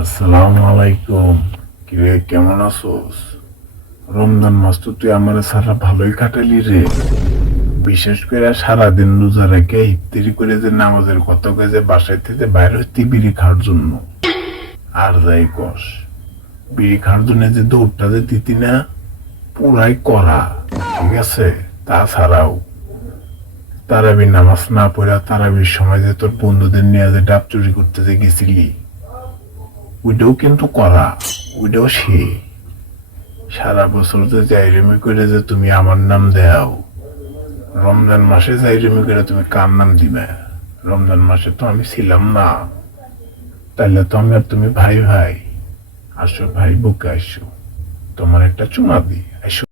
আসসালামু আলাইকুম। কিরে, কেমন আছোস? রমজান মাস তো তুই আমার সারা ভালোই কাটালি রে। বিশেষ করে সারাদিন রোজা রেখে ইফতারি করে যে নামাজের কত যে বাসায় থেকে বাইরে হইতে বিড়ি খাওয়ার জন্য। আর যাই কস, বিড়ি খাওয়ার জন্য যে দৌড়টা যে দিতি না, পুরাই করা। ঠিক আছে? তাছাড়াও তারাবির নামাজ না পড়া তারাবির সময় যে তোর বন্ধুদের নিয়ে যে ডাব চুরি করতে যে গেছিলি, ওইটাও কিন্তু করা। ওইটাও সে সারা বছর যে জাইরেমি করে যে তুমি আমার নাম দাও, রমজান মাসে জাইরেমি করে তুমি কার নাম দিবে? রমজান মাসে তো আমি ছিলাম না। তাইলে তো আমি আর তুমি ভাই ভাই। আসো ভাই, বুকে আসো, তোমার একটা চুমা দিই, আসো।